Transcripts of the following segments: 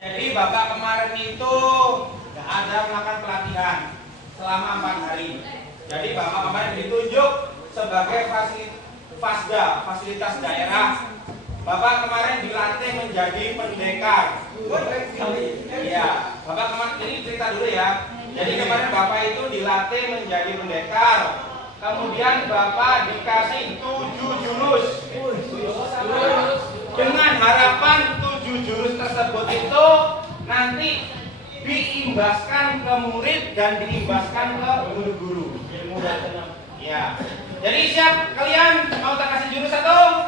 Jadi Bapak kemarin itu ada melakukan pelatihan selama 4 hari. Jadi Bapak kemarin ditunjuk sebagai fasilitas daerah. Bapak kemarin dilatih menjadi pendekar. Iya, Bapak kemarin ini cerita dulu ya. Jadi kemarin Bapak itu dilatih menjadi pendekar. Kemudian Bapak dikasih 7 jurus. Dengan harapan 7 jurus tersebut itu nanti diimbaskan ke murid dan diimbaskan ke guru-guru. Ya. Jadi siap kalian mau tak kasih jurus satu?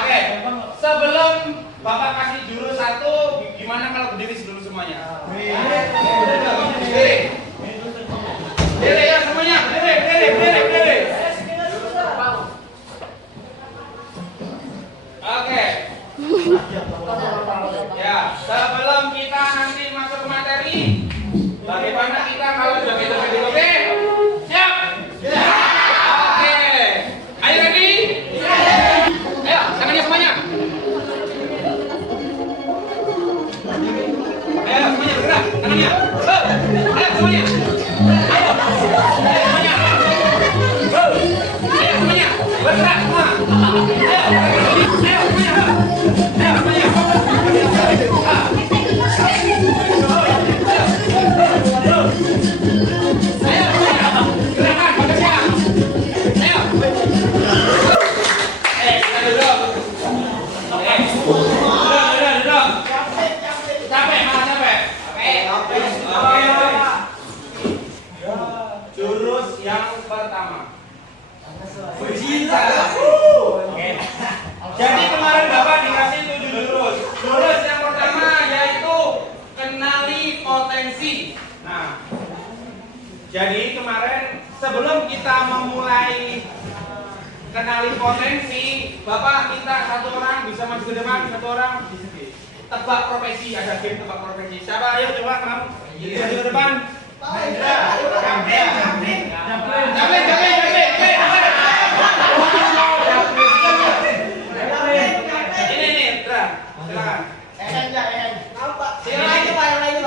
Oke. Sebelum Bapak kasih jurus satu, gimana kalau berdiri dulu semuanya? Berdiri. Berdiri ya semuanya. Berdiri. Oke. Ya, sebelum kita nanti masuk ke materi, bagaimana kita kalau joget-joget? Oke? Siap? Oke. Ayo ready? Ayo, tangannya semuanya. Ayo semuanya bergerak, tangannya. Ayo semuanya. Ayo semuanya. Ayo semuanya, bergerak semua. Jurus yang pertama. Jadi kemarin Bapak dikasih 7 jurus. Jurus yang pertama yaitu kenali potensi. Nah, jadi kemarin sebelum kita memulai kenali potensi, Bapak minta satu orang bisa maju ke depan, satu orang tebak profesi. Ada game tebak profesi. Siapa? Ayo coba kamu maju ke depan.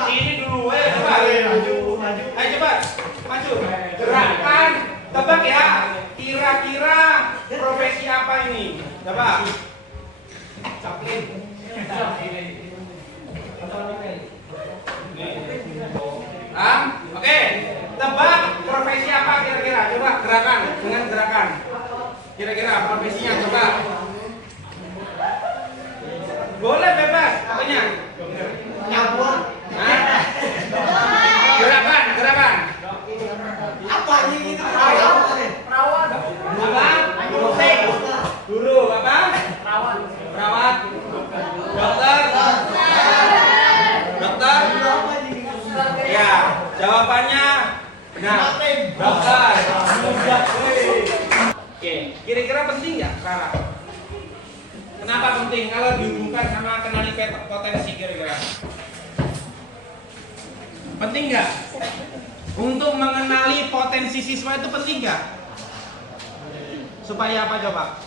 Ini dulu, ayo coba maju. Gerakan tebak ya. Kira-kira profesi apa ini? Coba. Caplin. Oke. Tebak profesi apa kira-kira? Coba gerakan dengan gerakan. Kira-kira profesinya coba. Boleh bebas, apanya? Nyabur. Gerakan. Apa ini? Perawat. Apa? Guru. Apa? Perawat. Dokter. Ya, jawabannya benar. Dokter. Oke, kira-kira penting nggak sekarang? Kenapa penting? Kalau dihubungkan sama kenali potensi kira-kira penting nggak? Untuk mengenali potensi siswa itu penting nggak? Supaya apa coba?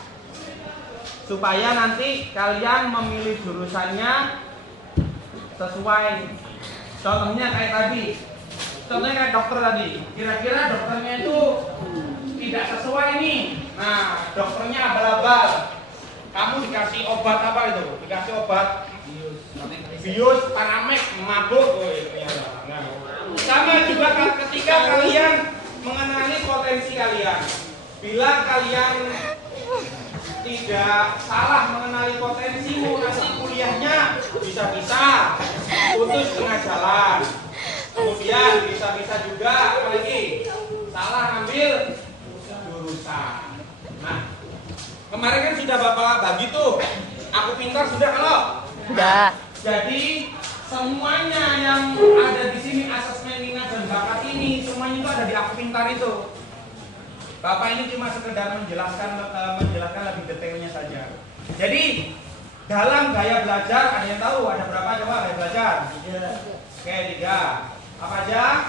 Supaya nanti kalian memilih jurusannya sesuai. Contohnya kayak tadi. Contohnya kayak dokter tadi. Kira-kira dokternya itu tidak sesuai nih. Nah, dokternya abal-abal. Kamu dikasih obat apa itu? Dikasih obat bius, Panamek, mabuk. Nah, sama juga ketika kalian mengenali potensi kalian. Bila kalian tidak salah mengenali potensimu, nanti kuliahnya bisa-bisa putus tengah jalan. Kemudian bisa-bisa juga apalagi salah ngambil jurusan. Nah, kemarin kan sudah Bapak bagi tuh. Aku pintar sudah kalau? Sudah. Jadi semuanya yang ada di sini asesmen minat dan bakat ini semuanya itu ada di Aku Pintar itu. Bapak ini cuma sekedar menjelaskan lebih detailnya saja. Jadi dalam gaya belajar ada yang tahu ada berapa coba gaya belajar? 3. Oke, 3. Apa aja?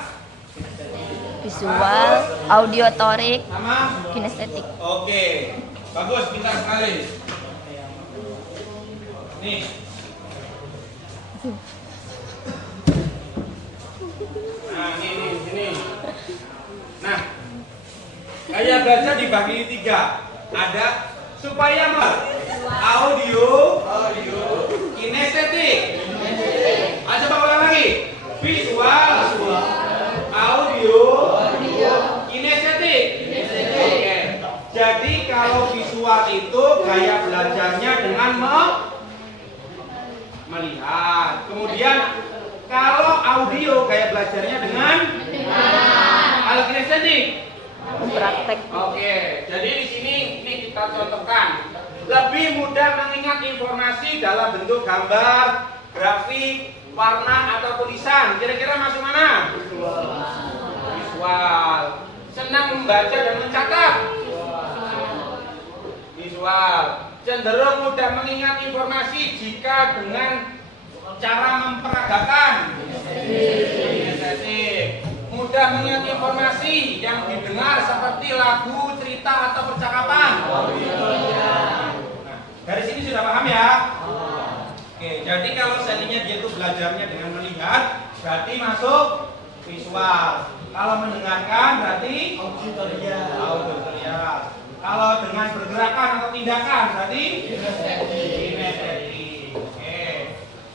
Visual, audiotorik, sama kinestetik. Oke, bagus, pintar sekali. Nih, Nah, ini. Nah, gaya belajar dibagi 3. Ada supaya audio, kinestetik. Coba ulang lagi. Visual, audio, kinestetik. Oke. Jadi kalau visual itu gaya belajarnya dengan melihat. Kemudian kalau audio gaya belajarnya dengan kalau kinestetik Praktek. Oke, jadi di sini ini kita contohkan. Lebih mudah mengingat informasi dalam bentuk gambar, grafik, warna atau tulisan. Kira-kira masuk mana? Visual. Senang membaca dan mencatat. Visual. Cenderung mudah mengingat informasi jika dengan cara memperagakan. Kinestetik. Mudah mengingat informasi yang didengar seperti lagu, cerita atau percakapan. Nah, dari sini sudah paham ya? Oke, jadi kalau seandainya dia itu belajarnya dengan melihat, berarti masuk visual. Kalau mendengarkan berarti auditorial. Kalau dengan pergerakan atau tindakan berarti kinestetik. Oke.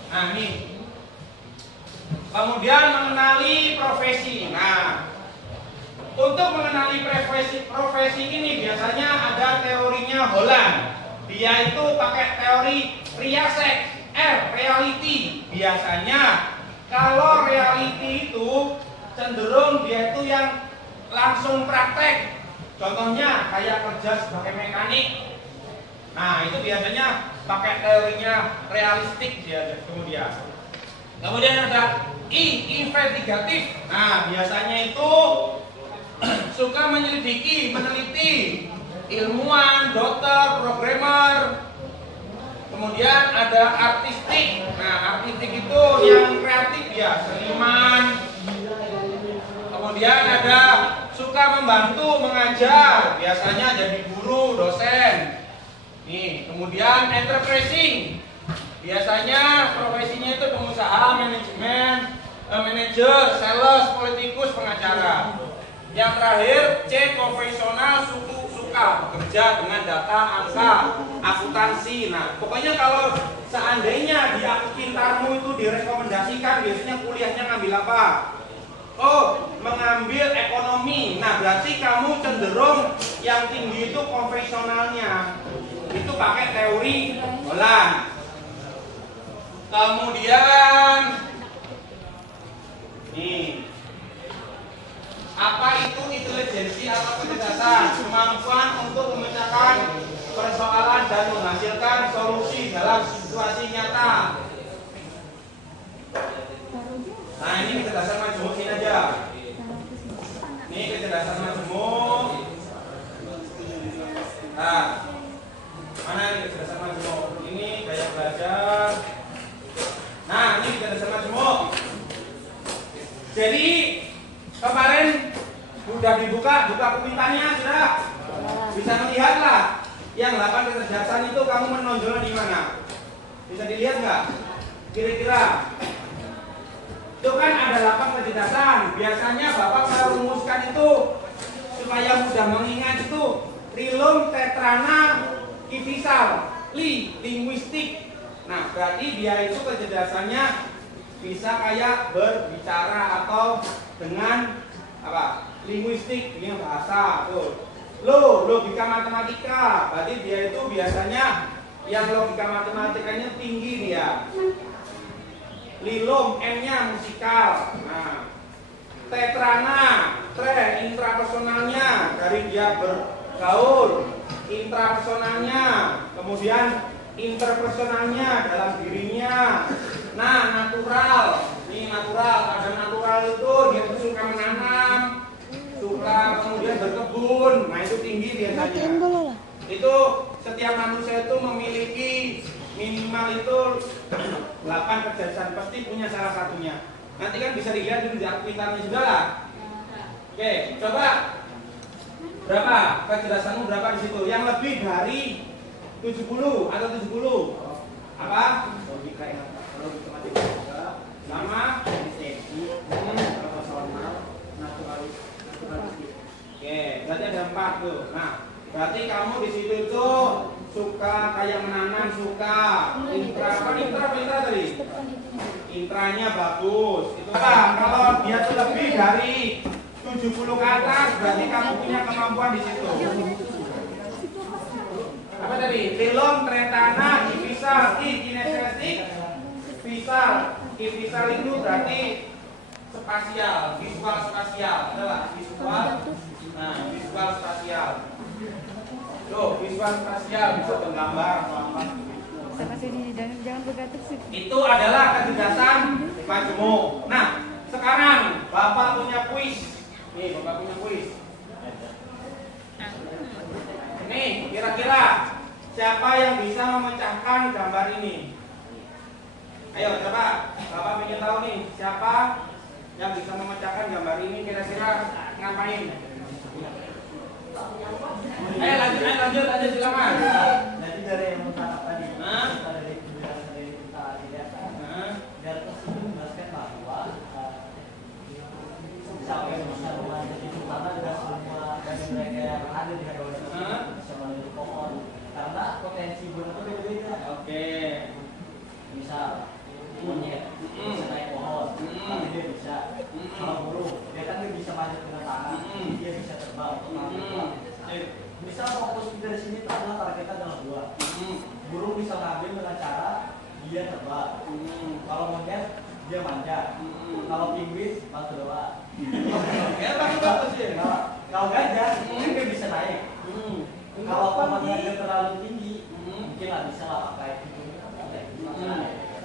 Nah, ini. Kemudian mengenali profesi. Nah, untuk mengenali profesi ini biasanya ada teorinya Holland. Dia itu pakai teori reality. Biasanya kalau reality itu cenderung dia itu yang langsung praktek. Contohnya kayak kerja sebagai mekanik. Nah, itu biasanya pakai teorinya realistik dia kemudian. Kemudian ada investigatif. Nah, biasanya itu suka menyelidiki, meneliti, ilmuwan, dokter, programmer. Kemudian ada artistik. Nah, artistik itu yang kreatif ya, seniman. Kemudian ada suka membantu mengajar, biasanya jadi guru, dosen. Nih, kemudian enterprising. Biasanya profesinya itu pengusaha, manajemen, manajer, sales, politikus, pengacara. Yang terakhir C, profesional, suka bekerja dengan data, angka, akuntansi. Nah, pokoknya kalau seandainya di Aku Pintarmu itu direkomendasikan biasanya kuliahnya ngambil apa? Oh, mengambil ekonomi. Nah, berarti kamu cenderung yang tinggi itu konvensionalnya. Itu pakai teori Holland. Kemudian nih, apa itu intelijensi atau kecerdasan? Kemampuan untuk memecahkan persoalan dan menghasilkan solusi dalam situasi nyata. Nah, ini kecerdasan majemuk, ini aja. Ini kecerdasan majemuk. Nah, mana ini kecerdasan majemuk? Ini gaya belajar. Nah, ini kecerdasan majemuk. Jadi kemarin sudah buka kepintarnya sudah bisa melihat lah. Yang 8 kecerdasan itu kamu menonjolnya di mana? Bisa dilihat nggak? Kira-kira itu kan ada 8 kecerdasan. Biasanya Bapak merumuskan itu supaya mudah mengingat itu trilum, tetrana, kivisal, linguistik. Nah, berarti dia itu kecerdasannya bisa kayak berbicara atau dengan apa? Linguistik, ini bahasa tuh. Logika matematika, berarti dia itu biasanya yang logika matematikanya tinggi dia. Lilum, N-nya musikal. Nah, tetrana, intrapersonalnya dari dia bergaul, intrapersonalnya, kemudian interpersonalnya dalam dirinya. Nah, natural, ini natural. Ada natural itu dia itu suka menanam, suka kemudian berkebun. Nah, itu tinggi biasanya. Itu setiap manusia itu memiliki minimal itu 8 kecerdasan, pasti punya salah satunya. Nanti kan bisa dilihat dulu di Aku Pintarnya juga lah. Oke, coba berapa kecerdasanmu berapa di situ? Yang lebih dari 70 atau 70 apa? Logika ya, logika matematika. 4 tuh. Nah, berarti kamu di situ itu suka kayak menanam, suka intra tadi. Intranya bagus. Itu kalau dia tuh lebih dari 70 ke atas, berarti kamu punya kemampuan di situ. Apa tadi? Tilom, tretana, ivisal, kinestetik, visal itu berarti spasial, visual spasial, adalah visual. Nah, visual spasial. Tuh, visual spasial bisa menggambar atau apa. Jangan bergatuk sih. Itu adalah kecerdasan majemuk. Nah, sekarang Bapak punya kuis. Nih, Bapak punya kuis. Nih, kira-kira siapa yang bisa memecahkan gambar ini? Ayo, coba. Bapak ingin tahu nih, siapa yang bisa memecahkan gambar ini kira-kira ngapain? Ayo lanjut silakan. Jadi dari yang menangkap tadi, Hah? kita dari penjelasan dari kita tidak di atas itu menjelaskan bahwa siapa yang bisa memanjat itu karena tidak semua dari mereka yang ada di hewan itu bisa memanjat pohon karena potensi burung itu beda-beda. Oke. Misal monyet bisa naik pohon, tapi dia bisa. Kalau burung, dia kan dia bisa manjat dengan tangan, dia bisa terbang untuk mengambil. Misal fokus kita di sini adalah targetnya adalah buah. Burung bisa ngambil dengan cara dia terbang. Kalau monyet dia manjat. Kalau penguin bantu doa. Ya bagus ya. Kalau gajah dia bisa naik. Kalau pohonnya dia terlalu tinggi, mungkin nggak bisa lah pakai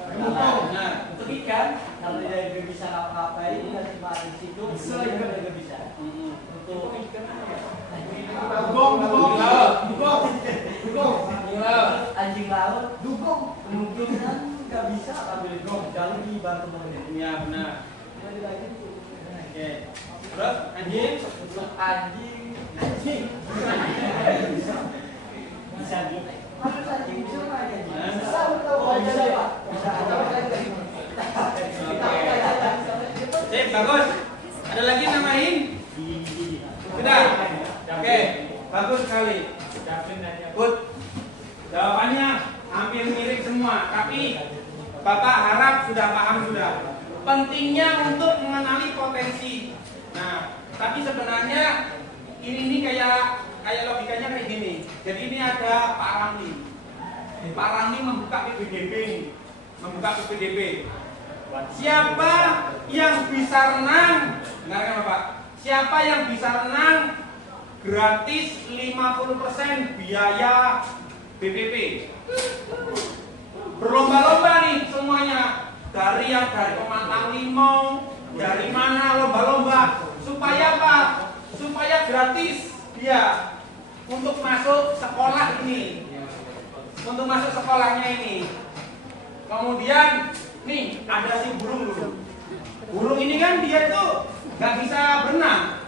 Nah, untuk ikan, kalau dia nggak bisa ngapa-ngapain, dia cuma di situ, dia nggak bisa. Untuk ikan anjing laut, dugong, mungkin kan nggak bisa ambil gong, jangan dibantu menit. iya benar. Oke. Terus anjing? Untuk anjing bisa gitu. Harus anjing bisa naik anjing. Bisa tahu aja Pak. Sip, bagus. Ada lagi namain? Sudah. Oke, bagus sekali. Good. Jawabannya hampir mirip semua, tapi Bapak harap sudah paham sudah. Pentingnya untuk mengenali potensi. Nah, tapi sebenarnya ini kayak logikanya kayak gini. Jadi ini ada Pak Ramli. Pak Ramli membuka PPDB. Siapa yang bisa renang? Dengarkan Bapak. Siapa yang bisa renang gratis 50% biaya BPP. Berlomba-lomba nih semuanya. Dari Pemantang Limau, dari mana lomba-lomba. Supaya apa? Supaya gratis dia untuk masuk sekolah ini. Untuk masuk sekolahnya ini. Kemudian nih ada si burung dulu. Burung ini kan dia tuh nggak bisa berenang,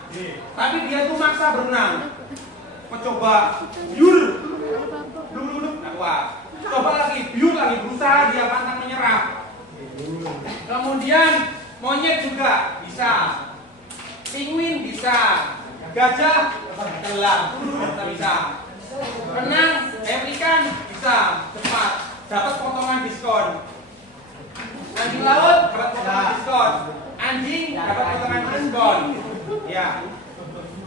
tapi dia tuh maksa berenang. Mencoba biur, wah, coba lagi biur lagi, berusaha dia pantang menyerah. Kemudian monyet juga bisa, penguin bisa, gajah telang, bisa, renang, ikan bisa cepat, dapat potongan diskon. Anjing laut dapat potongan diskon, anjing dapat potongan diskon. Ya.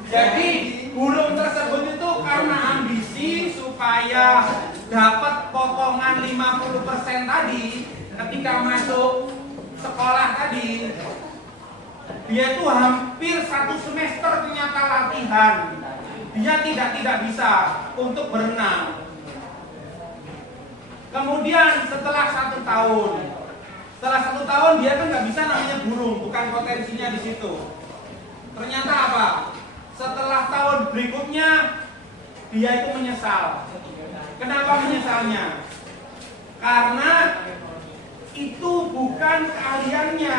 Jadi burung tersebut itu karena ambisi supaya dapat potongan 50% tadi ketika masuk sekolah tadi, dia itu hampir 1 semester ternyata latihan. Dia tidak bisa untuk berenang. Kemudian setelah 1 tahun dia kan nggak bisa namanya burung, bukan potensinya di situ. Ternyata apa? Setelah tahun berikutnya dia itu menyesal. Kenapa menyesalnya? Karena itu bukan keahliannya.